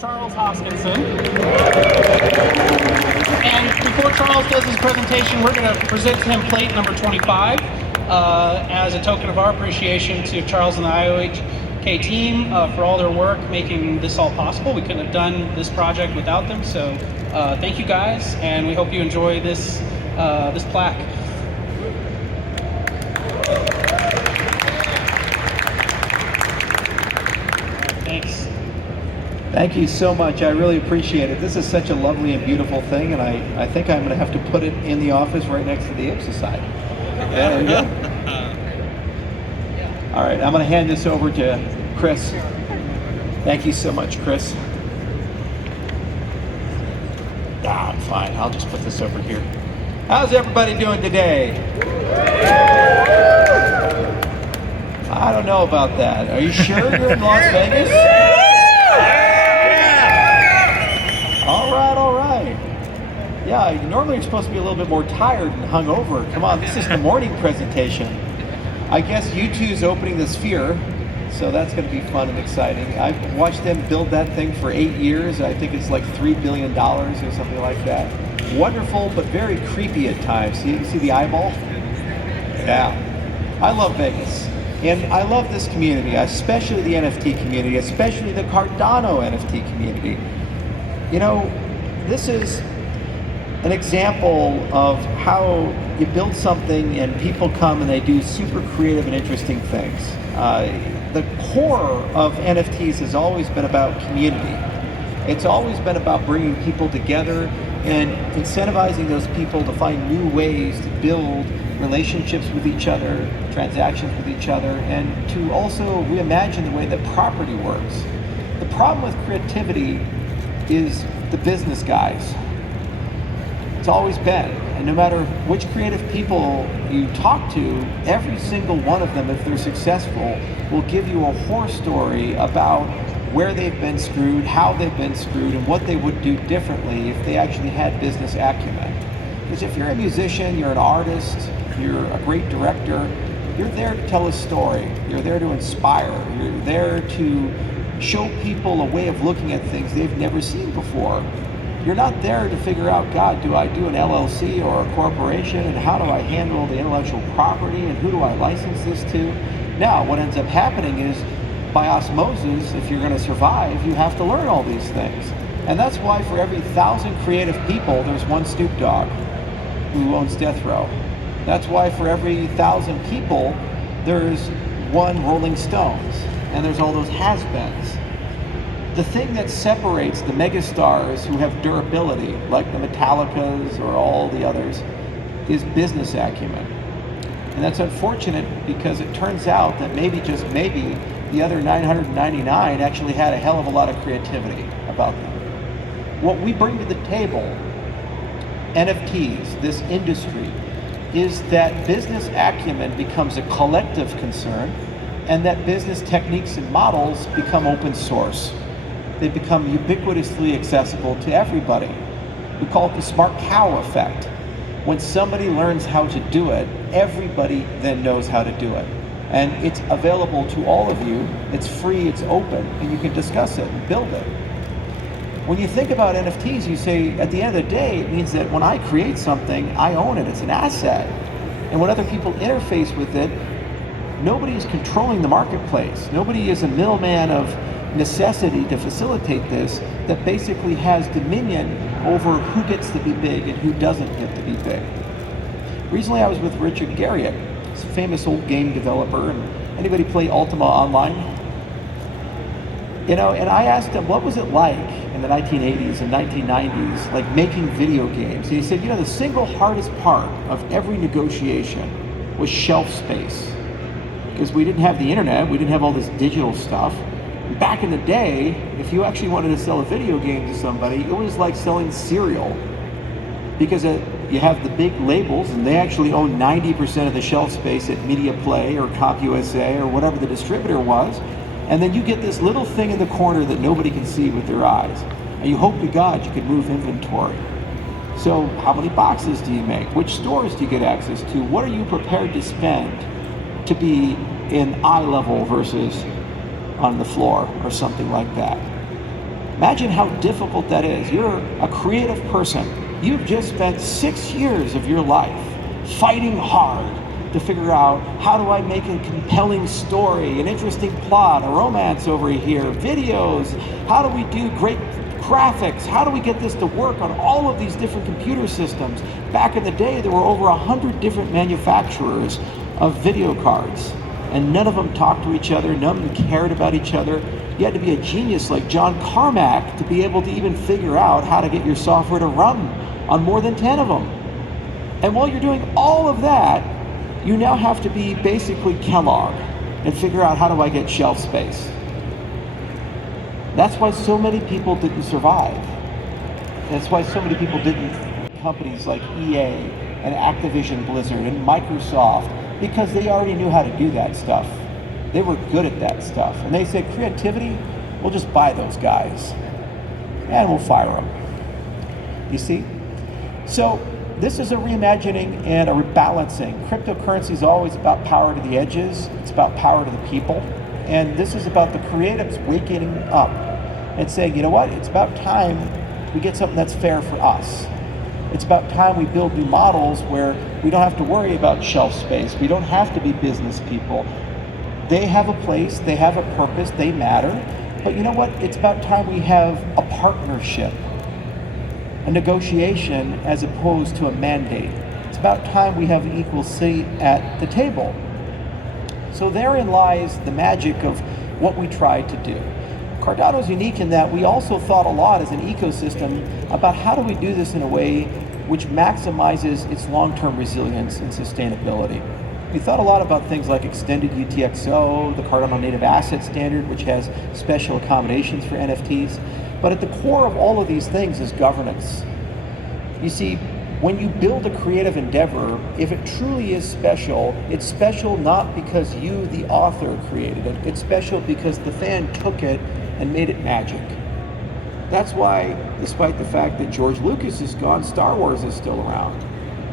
Charles Hoskinson. And before Charles does his presentation, we're going to present to him plate number 25 as a token of our appreciation to Charles and the IOHK team for all their work making this all possible. We couldn't have done this project without them, so thank you guys, and we hope you enjoy this, this plaque. Thanks. Thank you so much. I really appreciate it. This is such a lovely and beautiful thing, and I think I'm going to have to put it in the office right next to the Ape Society. There you go. All right, I'm going to hand this over to Chris. Thank you so much, Chris. I'm fine. I'll just put this over here. How's everybody doing today? I don't know about that. Are you sure you're in Las Vegas? All right. Yeah, normally you're supposed to be a little bit more tired and hungover. Come on, this is the morning presentation. I guess U2's opening the Sphere, so that's going to be fun and exciting. I've watched them build that thing for 8 years. I think it's like $3 billion or something like that. Wonderful, but very creepy at times. See the eyeball? Yeah. I love Vegas. And I love this community, especially the NFT community, especially the Cardano NFT community. You know, this is an example of how you build something and people come and they do super creative and interesting things. The core of NFTs has always been about community. It's always been about bringing people together and incentivizing those people to find new ways to build relationships with each other, transactions with each other, and to also reimagine the way that property works. The problem with creativity is the business guys. It's always been. And no matter which creative people you talk to, every single one of them, if they're successful, will give you a horror story about where they've been screwed, how they've been screwed, and what they would do differently if they actually had business acumen. Because if you're a musician, you're an artist, you're a great director, you're there to tell a story. You're there to inspire. You're there to show people a way of looking at things they've never seen before. You're not there to figure out, God, do I do an LLC or a corporation, and how do I handle the intellectual property, and who do I license this to? Now, what ends up happening is, by osmosis, if you're going to survive, you have to learn all these things. And that's why for every 1,000 creative people, there's one Snoop Dogg who owns Death Row. That's why for every 1,000 people, there's one Rolling Stones, and there's all those has-beens. The thing that separates the megastars who have durability, like the Metallicas or all the others, is business acumen. And that's unfortunate because it turns out that maybe, just maybe, the other 999 actually had a hell of a lot of creativity about them. What we bring to the table, NFTs, this industry, is that business acumen becomes a collective concern, and that business techniques and models become open source. They become ubiquitously accessible to everybody. We call it the smart cow effect. When somebody learns how to do it, everybody then knows how to do it. And it's available to all of you. It's free, it's open, and you can discuss it and build it. When you think about NFTs, you say, at the end of the day, it means that when I create something, I own it, it's an asset. And when other people interface with it, nobody is controlling the marketplace. Nobody is a middleman of necessity to facilitate this that basically has dominion over who gets to be big and who doesn't get to be big. Recently I was with Richard Garriott, this famous old game developer, and anybody play Ultima Online? You know, and I asked him, what was it like in the 1980s and 1990s, like making video games? And he said, you know, the single hardest part of every negotiation was shelf space. Because we didn't have the internet, we didn't have all this digital stuff. Back in the day, if you actually wanted to sell a video game to somebody, it was like selling cereal. Because you have the big labels, and they actually own 90% of the shelf space at Media Play or CompUSA or whatever the distributor was. And then you get this little thing in the corner that nobody can see with their eyes. And you hope to God you could move inventory. So how many boxes do you make? Which stores do you get access to? What are you prepared to spend to be in eye level versus on the floor or something like that? Imagine how difficult that is. You're a creative person. You've just spent 6 years of your life fighting hard to figure out, how do I make a compelling story, an interesting plot, a romance over here, videos, how do we do great graphics, how do we get this to work on all of these different computer systems? Back in the day, there were over 100 different manufacturers of video cards, and none of them talked to each other, none of them cared about each other. You had to be a genius like John Carmack to be able to even figure out how to get your software to run on more than 10 of them. And while you're doing all of that, you now have to be basically Kellogg and figure out, how do I get shelf space? That's why so many people didn't survive. That's why so many people didn't. Companies like EA and Activision Blizzard and Microsoft, because they already knew how to do that stuff. They were good at that stuff. And they said, creativity, we'll just buy those guys and we'll fire them. You see? So this is a reimagining and a rebalancing. Cryptocurrency is always about power to the edges. It's about power to the people. And this is about the creatives waking up and saying, you know what? It's about time we get something that's fair for us. It's about time we build new models where we don't have to worry about shelf space. We don't have to be business people. They have a place, they have a purpose, they matter. But you know what? It's about time we have a partnership, a negotiation as opposed to a mandate. It's about time we have an equal seat at the table. So therein lies the magic of what we tried to do. Cardano's unique in that we also thought a lot as an ecosystem about, how do we do this in a way which maximizes its long-term resilience and sustainability. We thought a lot about things like extended UTXO, the Cardano Native Asset Standard, which has special accommodations for NFTs. But at the core of all of these things is governance. You see, when you build a creative endeavor, if it truly is special, it's special not because you, the author, created it. It's special because the fan took it and made it magic. That's why, despite the fact that George Lucas is gone, Star Wars is still around.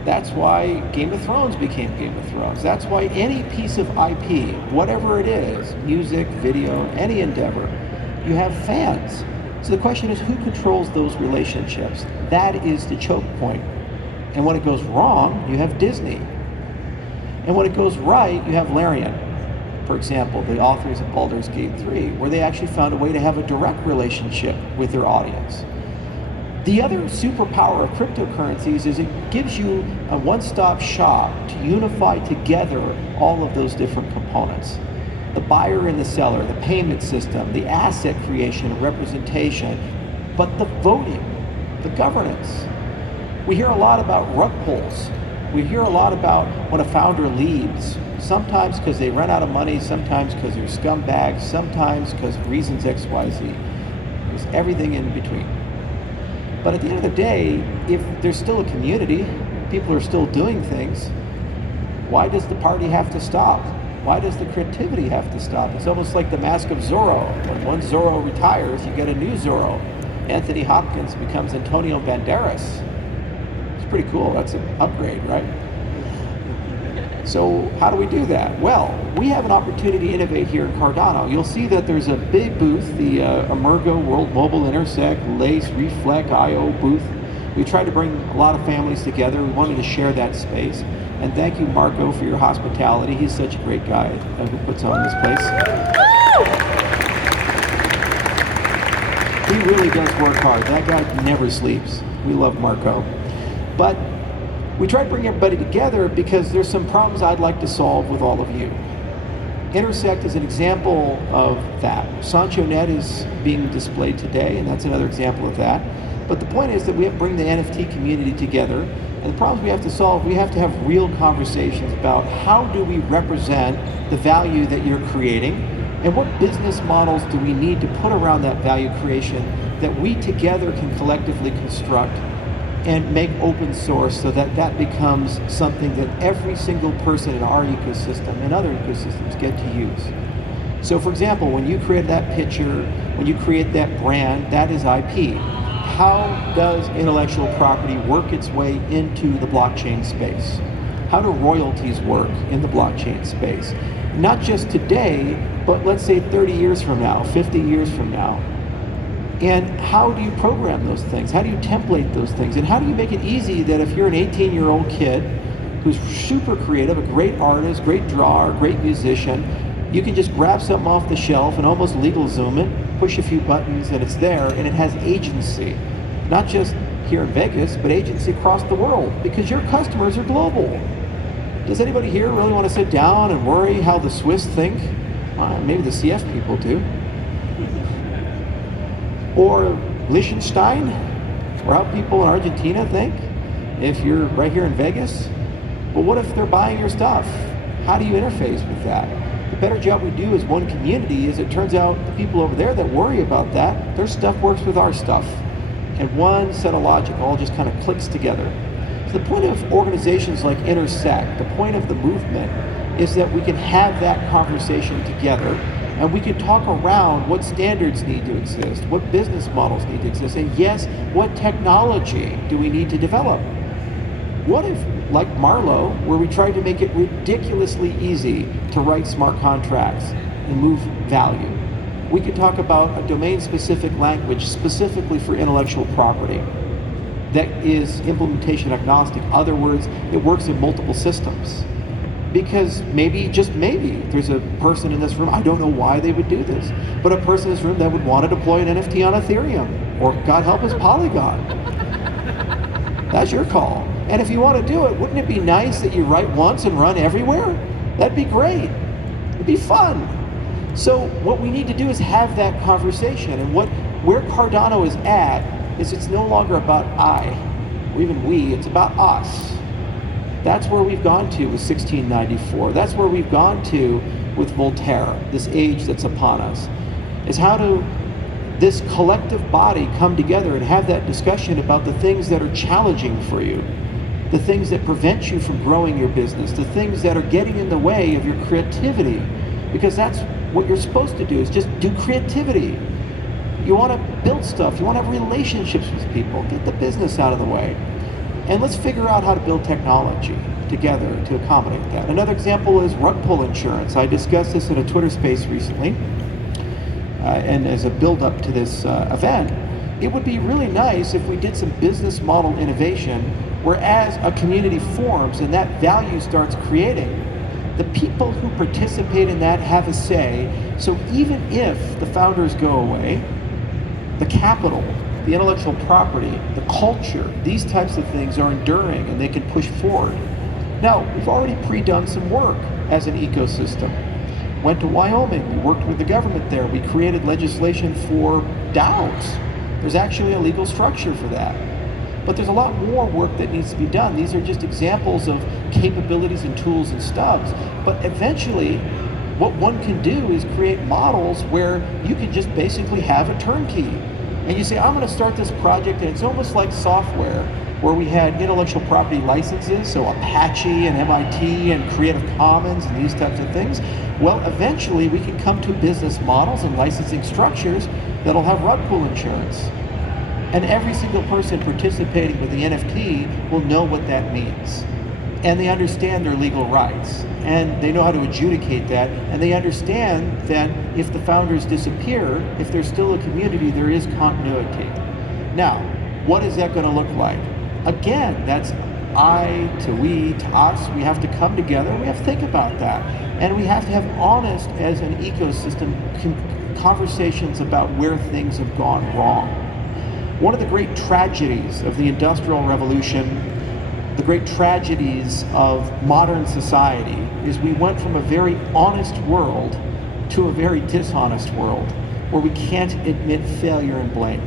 That's why Game of Thrones became Game of Thrones. That's why any piece of IP, whatever it is, music, video, any endeavor, you have fans. So the question is, who controls those relationships? That is the choke point. And when it goes wrong, you have Disney. And when it goes right, you have Larian. For example, the authors of Baldur's Gate 3, where they actually found a way to have a direct relationship with their audience. The other superpower of cryptocurrencies is it gives you a one-stop shop to unify together all of those different components. The buyer and the seller, the payment system, the asset creation and representation, but the voting, the governance. We hear a lot about rug pulls. We hear a lot about when a founder leaves, sometimes because they run out of money, sometimes because they're scumbags, sometimes because of reasons X, Y, Z. There's everything in between. But at the end of the day, if there's still a community, people are still doing things, why does the party have to stop? Why does the creativity have to stop? It's almost like the Mask of Zorro. When one Zorro retires, you get a new Zorro. Anthony Hopkins becomes Antonio Banderas. It's pretty cool. That's an upgrade, right? So how do we do that? Well, we have an opportunity to innovate here in Cardano. You'll see that there's a big booth, the Emergo World Mobile Intersect, Lace, Reflect, IO booth. We tried to bring a lot of families together. We wanted to share that space. And thank you, Marco, for your hospitality. He's such a great guy who puts on this place. He really does work hard. That guy never sleeps. We love Marco. But we try to bring everybody together because there's some problems I'd like to solve with all of you. Intersect is an example of that. SanchoNet is being displayed today, and that's another example of that. But the point is that we have to bring the NFT community together, and the problems we have to solve, we have to have real conversations about how do we represent the value that you're creating, and what business models do we need to put around that value creation that we together can collectively construct and make open source so that that becomes something that every single person in our ecosystem and other ecosystems get to use. So for example, when you create that picture, when you create that brand, that is IP. How does intellectual property work its way into the blockchain space? How do royalties work in the blockchain space? Not just today, but let's say 30 years from now, 50 years from now. And how do you program those things? How do you template those things? And how do you make it easy that if you're an 18-year-old kid who's super creative, a great artist, great drawer, great musician, you can just grab something off the shelf and almost legal zoom it, push a few buttons, and it's there, and it has agency. Not just here in Vegas, but agency across the world, because your customers are global. Does anybody here really want to sit down and worry how the Swiss think? Maybe the CF people do. Or Liechtenstein, or how people in Argentina think, if you're right here in Vegas. Well, what if they're buying your stuff? How do you interface with that? The better job we do as one community is it turns out the people over there that worry about that, their stuff works with our stuff. And one set of logic all just kind of clicks together. So the point of organizations like Intersect, the point of the movement, is that we can have that conversation together, and we can talk around what standards need to exist, what business models need to exist, and yes, what technology do we need to develop? What if, like Marlowe, where we tried to make it ridiculously easy to write smart contracts and move value? We could talk about a domain-specific language specifically for intellectual property that is implementation agnostic. In other words, it works in multiple systems. Because maybe, just maybe, there's a person in this room, I don't know why they would do this, but a person in this room that would want to deploy an NFT on Ethereum, or God help us, Polygon. That's your call. And if you want to do it, wouldn't it be nice that you write once and run everywhere? That'd be great. It'd be fun. So what we need to do is have that conversation. And where Cardano is at is it's no longer about I, or even we, it's about us. That's where we've gone to with 1694. That's where we've gone to with Voltaire, this age that's upon us. Is how do this collective body come together and have that discussion about the things that are challenging for you, the things that prevent you from growing your business, the things that are getting in the way of your creativity, because that's what you're supposed to do, is just do creativity. You want to build stuff, you want to have relationships with people, get the business out of the way. And let's figure out how to build technology together to accommodate that. Another example is rug pull insurance. I discussed this in a Twitter space recently, and as a build-up to this event, it would be really nice if we did some business model innovation where as a community forms and that value starts creating, the people who participate in that have a say. So even if the founders go away, the capital, the intellectual property, the culture, these types of things are enduring and they can push forward. Now, we've already pre-done some work as an ecosystem. Went to Wyoming, we worked with the government there, we created legislation for DAOs. There's actually a legal structure for that. But there's a lot more work that needs to be done. These are just examples of capabilities and tools and stubs. But eventually, what one can do is create models where you can just basically have a turnkey. And you say, I'm going to start this project, and it's almost like software, where we had intellectual property licenses, so Apache and MIT and Creative Commons and these types of things. Well, eventually we can come to business models and licensing structures that'll have rug pull insurance. And every single person participating with the NFT will know what that means. And they understand their legal rights. And they know how to adjudicate that. And they understand that if the founders disappear, if there's still a community, there is continuity. Now, what is that going to look like? Again, that's I to we to us. We have to come together. We have to think about that. And we have to have honest, as an ecosystem, conversations about where things have gone wrong. One of the great tragedies of the Industrial Revolution, the great tragedies of modern society, is we went from a very honest world to a very dishonest world, where we can't admit failure and blame.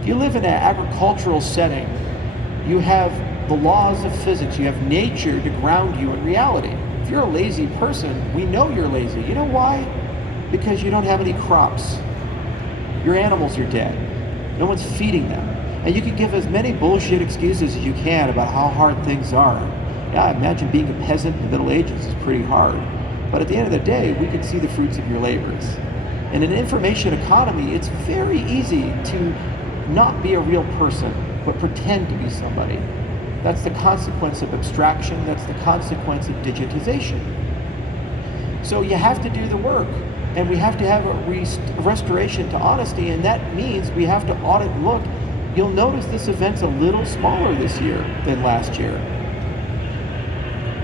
If you live in an agricultural setting, you have the laws of physics, you have nature to ground you in reality. If you're a lazy person, we know you're lazy. You know why? Because you don't have any crops. Your animals are dead. No one's feeding them. And you can give as many bullshit excuses as you can about how hard things are. Yeah, I imagine being a peasant in the Middle Ages is pretty hard. But at the end of the day, we can see the fruits of your labors. In an information economy, it's very easy to not be a real person, but pretend to be somebody. That's the consequence of abstraction. That's the consequence of digitization. So you have to do the work. and we have to have a restoration to honesty, and that means we have to audit and look. You'll notice this event's a little smaller this year than last year.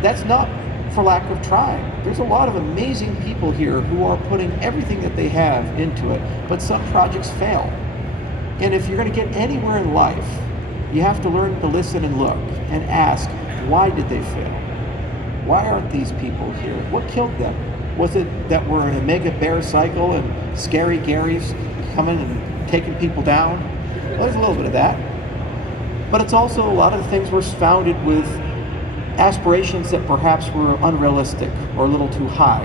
That's not for lack of trying. There's a lot of amazing people here who are putting everything that they have into it, but some projects fail. And if you're going to get anywhere in life, you have to learn to listen and look and ask, why did they fail? Why aren't these people here? What killed them? Was it that we're in a mega bear cycle and scary Gary's coming and taking people down? Well, there's a little bit of that. But it's also a lot of the things were founded with aspirations that perhaps were unrealistic or a little too high.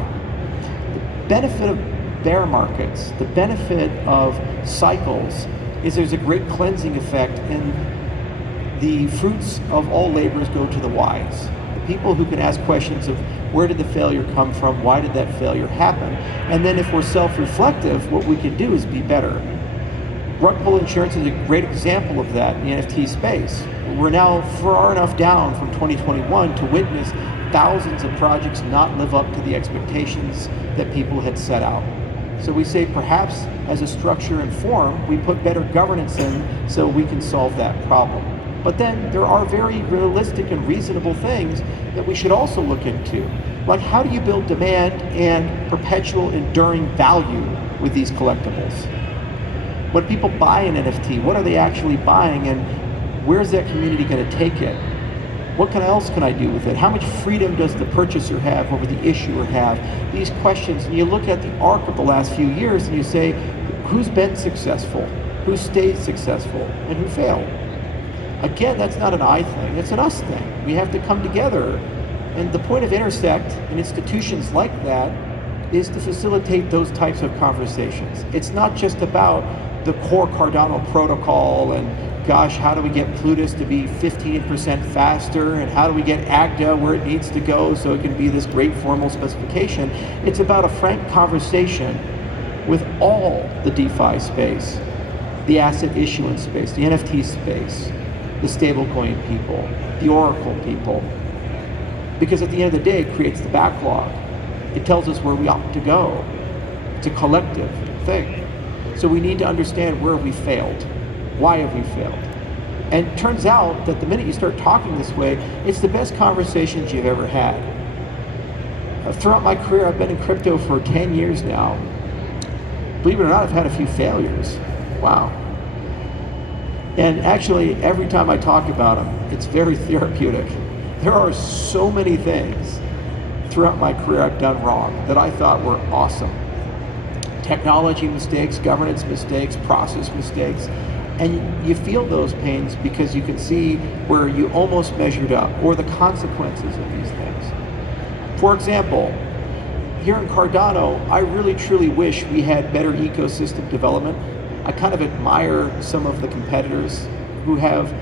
The benefit of bear markets, the benefit of cycles, is there's a great cleansing effect, and the fruits of all labors go to the wise. The people who can ask questions of where did the failure come from, why did that failure happen, and then if we're self-reflective, what we can do is be better. Rug Pull Insurance is a great example of that in the NFT space. We're now far enough down from 2021 to witness thousands of projects not live up to the expectations that people had set out. So we say perhaps as a structure and form, we put better governance in so we can solve that problem. But then there are very realistic and reasonable things that we should also look into. Like, how do you build demand and perpetual enduring value with these collectibles? When people buy an NFT, what are they actually buying, and where's that community going to take it? What else can I do with it? How much freedom does the purchaser have over the issuer have? These questions, and you look at the arc of the last few years and you say, who's been successful? Who stayed successful? And who failed? Again, that's not an I thing, it's an us thing. We have to come together. And the point of Intersect and institutions like that is to facilitate those types of conversations. It's not just about the core Cardano protocol and gosh, how do we get Plutus to be 15% faster, and how do we get AGDA where it needs to go so it can be this great formal specification. It's about a frank conversation with all the DeFi space, the asset issuance space, the NFT space, the stablecoin people, the Oracle people. Because at the end of the day, it creates the backlog. It tells us where we ought to go. It's a collective thing. So we need to understand where we failed. Why have we failed? And it turns out that the minute you start talking this way, it's the best conversations you've ever had. Throughout my career, I've been in crypto for 10 years now. Believe it or not, I've had a few failures. Wow. And actually, every time I talk about them, it's very therapeutic. There are so many things throughout my career I've done wrong that I thought were awesome. Technology mistakes, governance mistakes, process mistakes. And you feel those pains because you can see where you almost measured up, or the consequences of these things. For example, here in Cardano, I really truly wish we had better ecosystem development. I kind of admire some of the competitors who have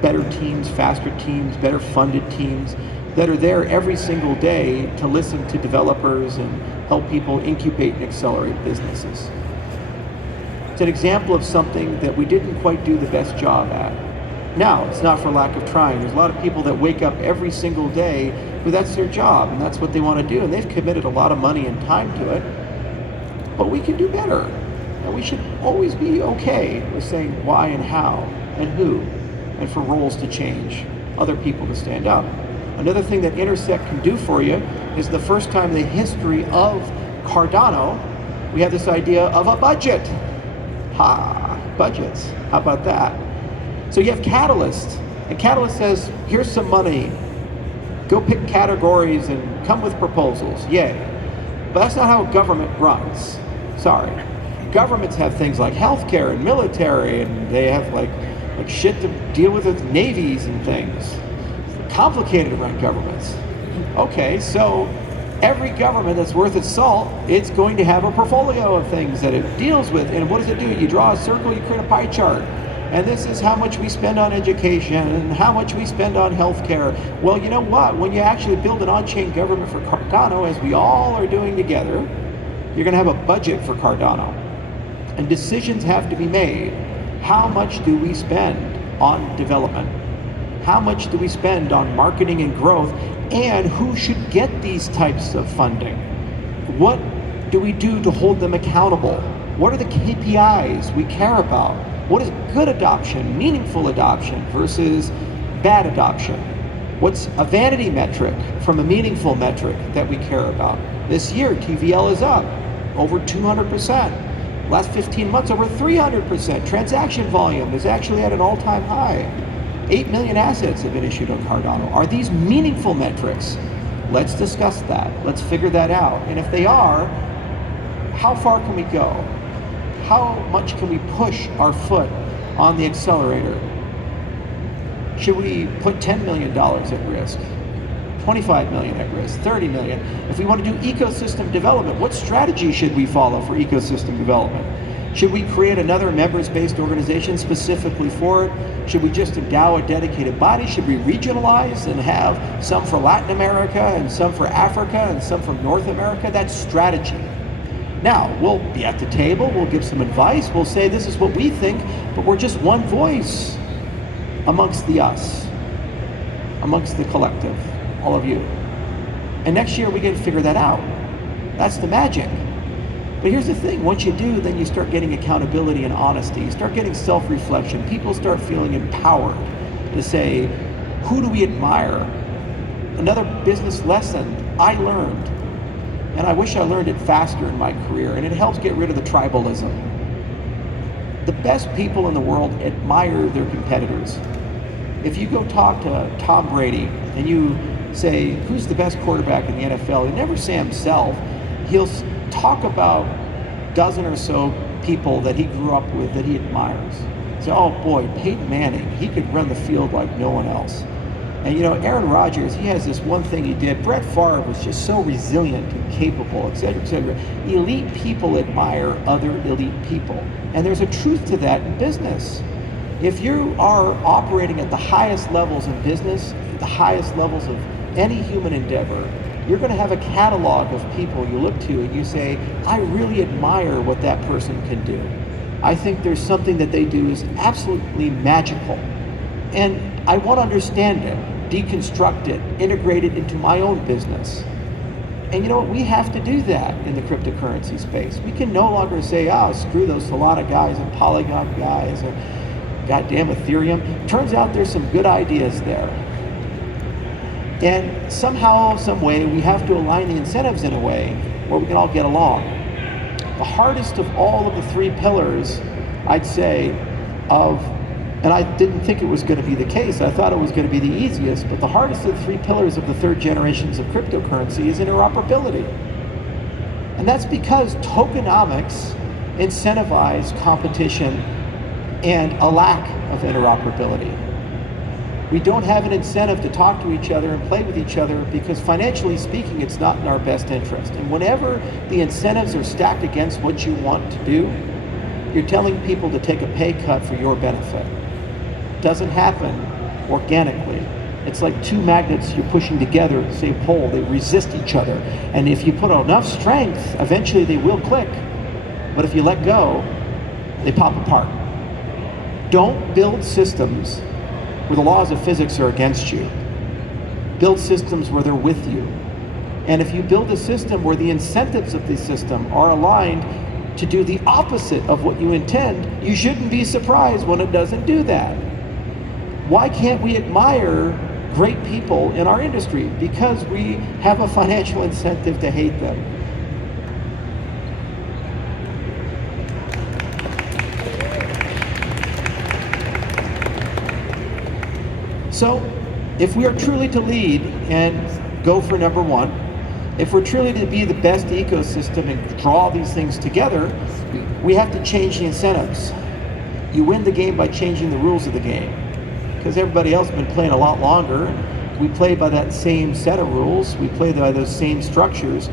better teams, faster teams, better funded teams that are there every single day to listen to developers and help people incubate and accelerate businesses. It's an example of something that we didn't quite do the best job at. Now, it's not for lack of trying. There's a lot of people that wake up every single day who that's their job and that's what they want to do, and they've committed a lot of money and time to it. But we can do better. And we should always be okay with saying why and how and who, and for roles to change, other people to stand up. Another thing that Intersect can do for you is the first time in the history of Cardano, we have this idea of a budget. Budgets, how about that? So you have Catalyst, and Catalyst says, here's some money, go pick categories and come with proposals, yay. But that's not how government runs, sorry. Governments have things like healthcare and military, and they have like shit to deal with navies and things. It's complicated to run governments. Okay, so every government that's worth its salt, it's going to have a portfolio of things that it deals with. And what does it do? You draw a circle, you create a pie chart. And this is how much we spend on education and how much we spend on healthcare. Well, you know what? When you actually build an on-chain government for Cardano, as we all are doing together, you're going to have a budget for Cardano. And decisions have to be made. How much do we spend on development? How much do we spend on marketing and growth? And who should get these types of funding? What do we do to hold them accountable? What are the KPIs we care about? What is good adoption, meaningful adoption versus bad adoption? What's a vanity metric from a meaningful metric that we care about? This year, TVL is up over 200%. Last 15 months, over 300%. Transaction volume is actually at an all-time high. 8 million assets have been issued on Cardano. Are these meaningful metrics? Let's discuss that. Let's figure that out. And if they are, how far can we go? How much can we push our foot on the accelerator? Should we put $10 million at risk? 25 million at risk, 30 million. If we want to do ecosystem development, what strategy should we follow for ecosystem development? Should we create another members-based organization specifically for it? Should we just endow a dedicated body? Should we regionalize and have some for Latin America and some for Africa and some from North America? That's strategy. Now, we'll be at the table, we'll give some advice, we'll say this is what we think, but we're just one voice amongst the us, amongst the collective, all of you. And next year we get to figure that out. That's the magic. But here's the thing, once you do, then you start getting accountability and honesty. You start getting self-reflection. People start feeling empowered to say, who do we admire? Another business lesson I learned, and I wish I learned it faster in my career, and it helps get rid of the tribalism. The best people in the world admire their competitors. If you go talk to Tom Brady and you say, who's the best quarterback in the NFL? He'll never say himself. He'll talk about a dozen or so people that he grew up with that he admires. Say, oh boy, Peyton Manning, he could run the field like no one else. And you know, Aaron Rodgers, he has this one thing he did. Brett Favre was just so resilient and capable, et cetera, et cetera. Elite people admire other elite people. And there's a truth to that in business. If you are operating at the highest levels in business, the highest levels of any human endeavor, you're going to have a catalog of people you look to and you say, I really admire what that person can do. I think there's something that they do is absolutely magical. And I want to understand it, deconstruct it, integrate it into my own business. And you know what, we have to do that in the cryptocurrency space. We can no longer say, oh, screw those Solana guys and Polygon guys and goddamn Ethereum. Turns out there's some good ideas there. And somehow, some way, we have to align the incentives in a way where we can all get along. The hardest of all of the three pillars, I'd say, and I didn't think it was going to be the case. I thought it was going to be the easiest, but the hardest of the three pillars of the third generations of cryptocurrency is interoperability. And that's because tokenomics incentivize competition and a lack of interoperability. We don't have an incentive to talk to each other and play with each other because financially speaking, it's not in our best interest. And whenever the incentives are stacked against what you want to do, you're telling people to take a pay cut for your benefit. It doesn't happen organically. It's like two magnets you're pushing together, say pole, they resist each other. And if you put enough strength, eventually they will click. But if you let go, they pop apart. Don't build systems where the laws of physics are against you. Build systems where they're with you. And if you build a system where the incentives of the system are aligned to do the opposite of what you intend, you shouldn't be surprised when it doesn't do that. Why can't we admire great people in our industry? Because we have a financial incentive to hate them. So, if we are truly to lead and go for number one, if we're truly to be the best ecosystem and draw these things together, we have to change the incentives. You win the game by changing the rules of the game. Because everybody else has been playing a lot longer, and we play by that same set of rules, we play by those same structures.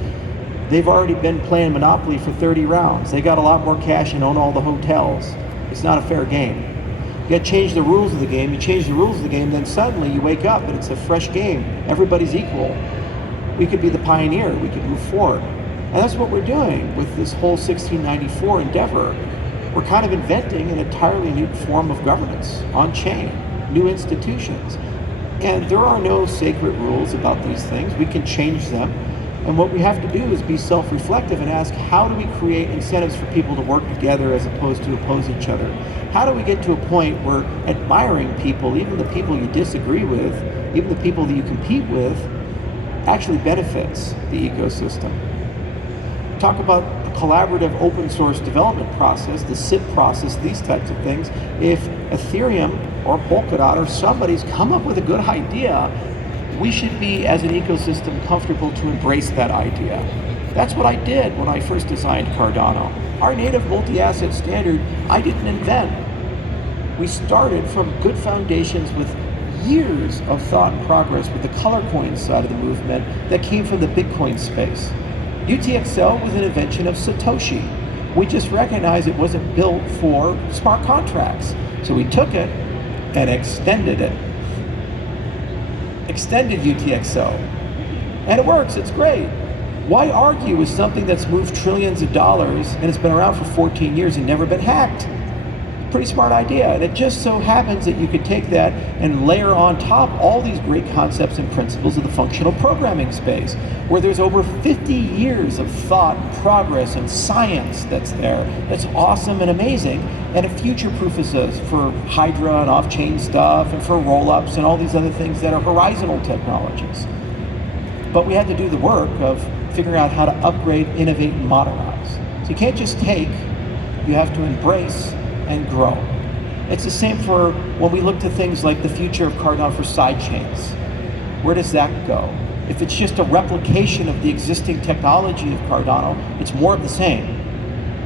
They've already been playing Monopoly for 30 rounds. They got a lot more cash and own all the hotels. It's not a fair game. You got to change the rules of the game. You change the rules of the game, then suddenly you wake up and it's a fresh game. Everybody's equal. We could be the pioneer. We could move forward. And that's what we're doing with this whole 1694 endeavor. We're kind of inventing an entirely new form of governance on chain, new institutions. And there are no sacred rules about these things. We can change them. And what we have to do is be self-reflective and ask, how do we create incentives for people to work together as opposed to oppose each other? How do we get to a point where admiring people, even the people you disagree with, even the people that you compete with, actually benefits the ecosystem? Talk about the collaborative open source development process, the SIP process, these types of things. If Ethereum or Polkadot or somebody's come up with a good idea, we should be, as an ecosystem, comfortable to embrace that idea. That's what I did when I first designed Cardano. Our native multi-asset standard, I didn't invent. We started from good foundations with years of thought and progress with the color coin side of the movement that came from the Bitcoin space. UTXL was an invention of Satoshi. We just recognized it wasn't built for smart contracts. So we took it and extended it. Extended UTXO. And it works, it's great. Why argue with something that's moved trillions of dollars and it's been around for 14 years and never been hacked? Pretty smart idea. And it just so happens that you could take that and layer on top all these great concepts and principles of the functional programming space, where there's over 50 years of thought, progress, and science that's there. That's awesome and amazing. And it future-proofs us for Hydra and off-chain stuff and for roll-ups and all these other things that are horizontal technologies. But we had to do the work of figuring out how to upgrade, innovate, and modernize. So you can't just take, you have to embrace and grow. It's the same for when we look to things like the future of Cardano for sidechains. Where does that go? If it's just a replication of the existing technology of Cardano, it's more of the same.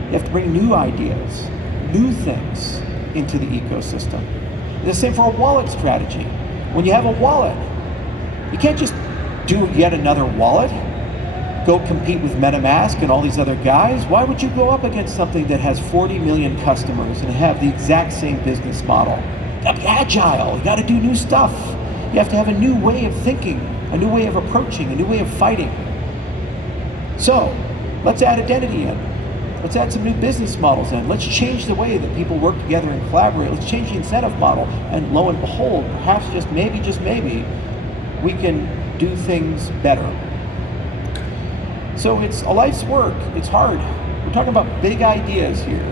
You have to bring new ideas, new things into the ecosystem. It's the same for a wallet strategy. When you have a wallet, you can't just do yet another wallet, go compete with MetaMask and all these other guys. Why would you go up against something that has 40 million customers and have the exact same business model? You gotta be agile, you gotta do new stuff. You have to have a new way of thinking, a new way of approaching, a new way of fighting. So, let's add identity in. Let's add some new business models in. Let's change the way that people work together and collaborate. Let's change the incentive model. And lo and behold, perhaps just maybe, we can do things better. So it's a life's work. It's hard. We're talking about big ideas here,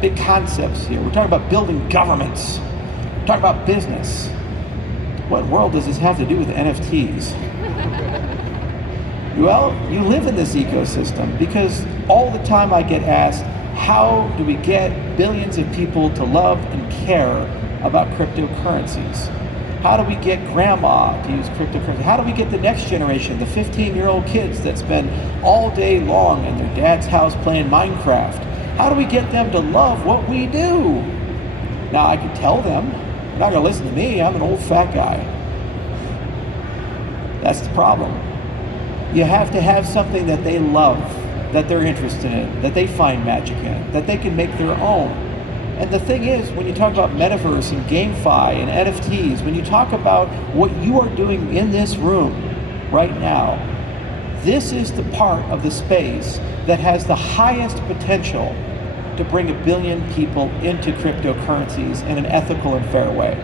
big concepts here. We're talking about building governments. We're talking about business. What world does this have to do with NFTs? Well, you live in this ecosystem because all the time I get asked, how do we get billions of people to love and care about cryptocurrencies? How do we get grandma to use cryptocurrency? How do we get the next generation, the 15-year-old kids that spend all day long in their dad's house playing Minecraft? How do we get them to love what we do? Now, I can tell them, they're not gonna listen to me, I'm an old fat guy. That's the problem. You have to have something that they love, that they're interested in, that they find magic in, that they can make their own. And the thing is, when you talk about metaverse and GameFi and NFTs, when you talk about what you are doing in this room right now, this is the part of the space that has the highest potential to bring 1 billion people into cryptocurrencies in an ethical and fair way.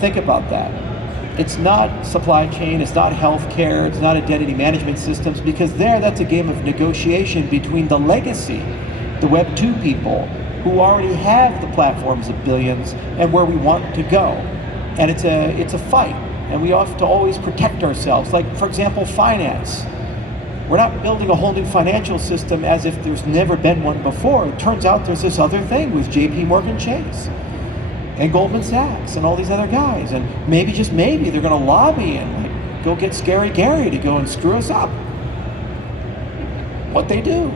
Think about that. It's not supply chain, it's not healthcare, it's not identity management systems, because that's a game of negotiation between the legacy, the Web 2 people who already have the platforms of billions and where we want to go. And it's a fight, and we have to always protect ourselves. Like, for example, finance. We're not building a whole new financial system as if there's never been one before. It turns out there's this other thing with JP Chase and Goldman Sachs and all these other guys. And maybe, just maybe, they're gonna lobby and go get Scary Gary to go and screw us up. What they do.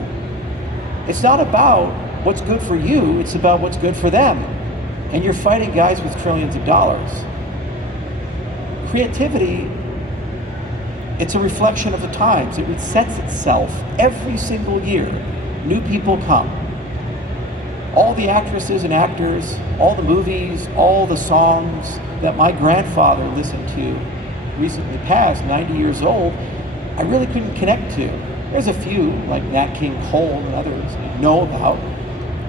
It's not about what's good for you, it's about what's good for them. And you're fighting guys with trillions of dollars. Creativity, it's a reflection of the times. It resets itself every single year. New people come. All the actresses and actors, all the movies, all the songs that my grandfather listened to, recently passed, 90 years old, I really couldn't connect to. There's a few, like Nat King Cole and others, I know about.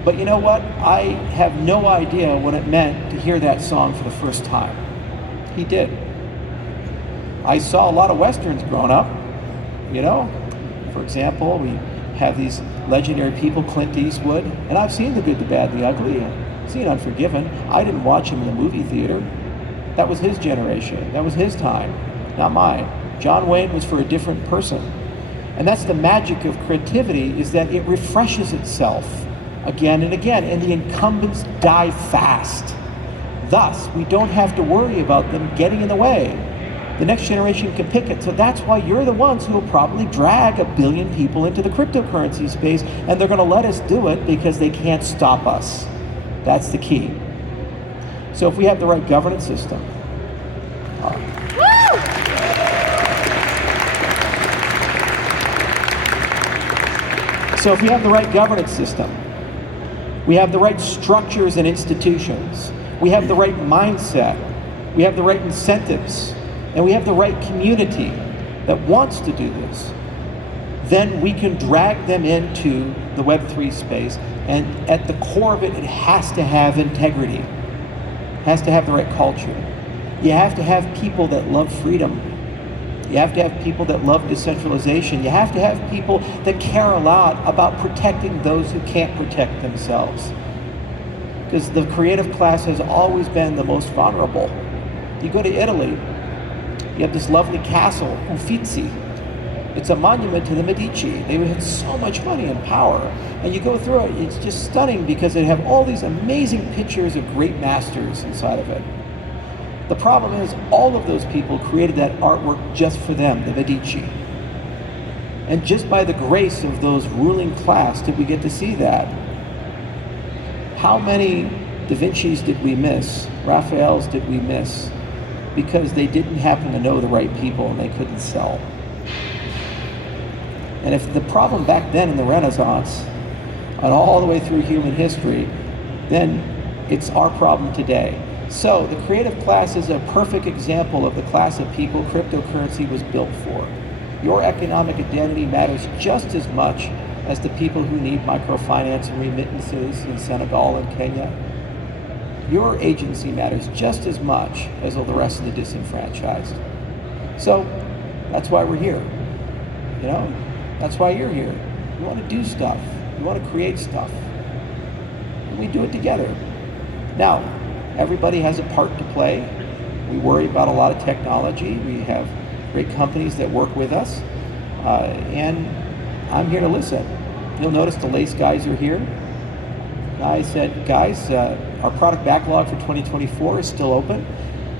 But you know what? I have no idea what it meant to hear that song for the first time. He did. I saw a lot of Westerns growing up, you know. For example, we have these legendary people, Clint Eastwood, and I've seen The Good, the Bad, the Ugly, I've seen Unforgiven. I didn't watch him in the movie theater. That was his generation, that was his time, not mine. John Wayne was for a different person. And that's the magic of creativity, is that it refreshes itself again and again, and the incumbents die fast. Thus, we don't have to worry about them getting in the way. The next generation can pick it. So that's why you're the ones who will probably drag 1 billion people into the cryptocurrency space, and they're gonna let us do it because they can't stop us. That's the key. So if we have the right governance system, we have the right structures and institutions, we have the right mindset, we have the right incentives, and we have the right community that wants to do this, then we can drag them into the Web3 space. And at the core of it, it has to have integrity. It has to have the right culture. You have to have people that love freedom. You have to have people that love decentralization. You have to have people that care a lot about protecting those who can't protect themselves. Because the creative class has always been the most vulnerable. You go to Italy, you have this lovely castle, Uffizi. It's a monument to the Medici. They had so much money and power. And you go through it, it's just stunning because they have all these amazing pictures of great masters inside of it. The problem is, all of those people created that artwork just for them, the Medici. And just by the grace of those ruling class did we get to see that. How many Da Vinci's did we miss? Raphael's did we miss? Because they didn't happen to know the right people and they couldn't sell. And if the problem back then in the Renaissance, and all the way through human history, then it's our problem today. So the creative class is a perfect example of the class of people cryptocurrency was built for. Your economic identity matters just as much as the people who need microfinance and remittances in Senegal and Kenya. Your agency matters just as much as all the rest of the disenfranchised. So that's why we're here. You know, that's why you're here. You want to do stuff. You want to create stuff. And we do it together. Now, everybody has a part to play. We worry about a lot of technology. We have great companies that work with us. And I'm here to listen. You'll notice the Lace guys are here. I said, guys, our product backlog for 2024 is still open.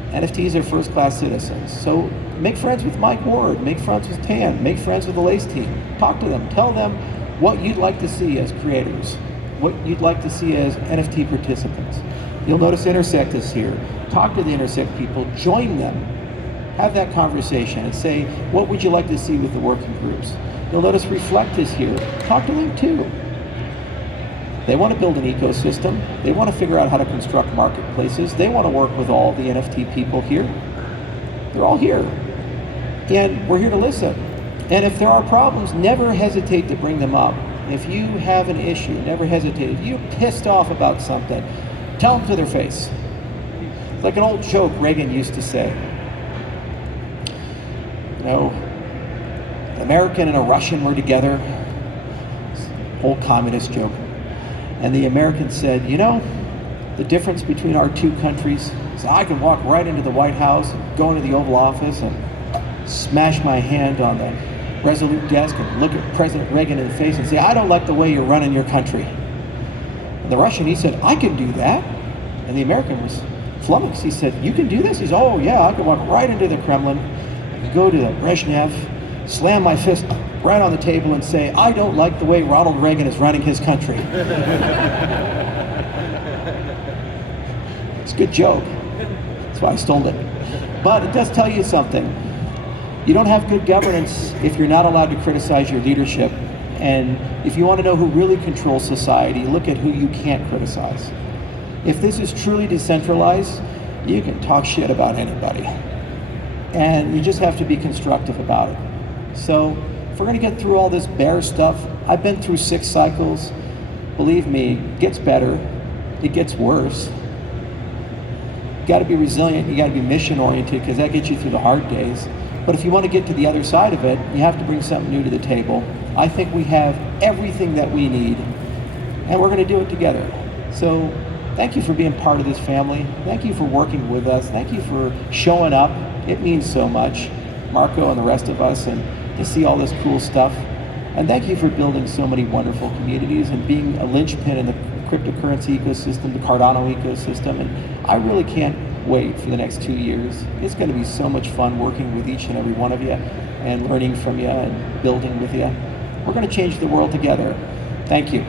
NFTs are first-class citizens. So make friends with Mike Ward, make friends with Tan, make friends with the Lace team. Talk to them, tell them what you'd like to see as creators, what you'd like to see as NFT participants. You'll notice Intersect is here. Talk to the Intersect people, join them, have that conversation and say, what would you like to see with the working groups? You'll notice Reflect is here. Talk to them too. They want to build an ecosystem. They want to figure out how to construct marketplaces. They want to work with all the NFT people here. They're all here. And we're here to listen. And if there are problems, never hesitate to bring them up. If you have an issue, never hesitate. If you're pissed off about something, tell them to their face. It's like an old joke Reagan used to say. You know, an American and a Russian were together. Old communist joke. And the American said, you know, the difference between our two countries is I can walk right into the White House, go into the Oval Office, and smash my hand on the Resolute desk and look at President Reagan in the face and say, I don't like the way you're running your country. And the Russian, he said, I can do that. And the American was flummoxed. He said, you can do this? He said, oh yeah, I can walk right into the Kremlin, go to Brezhnev, slam my fist right on the table and say, I don't like the way Ronald Reagan is running his country. It's a good joke. That's why I stole it. But it does tell you something. You don't have good governance if you're not allowed to criticize your leadership. And if you want to know who really controls society, look at who you can't criticize. If this is truly decentralized, you can talk shit about anybody. And you just have to be constructive about it. So if we're going to get through all this bear stuff, I've been through 6 cycles. Believe me, it gets better. It gets worse. You got to be resilient. You got to be mission oriented because that gets you through the hard days. But if you want to get to the other side of it, you have to bring something new to the table. I think we have everything that we need, and we're going to do it together. So thank you for being part of this family. Thank you for working with us. Thank you for showing up. It means so much, Marco and the rest of us, and to see all this cool stuff. And thank you for building so many wonderful communities and being a linchpin in the cryptocurrency ecosystem, the Cardano ecosystem. And I really can't wait for the next 2 years. It's going to be so much fun working with each and every one of you and learning from you and building with you. We're going to change the world together. Thank you.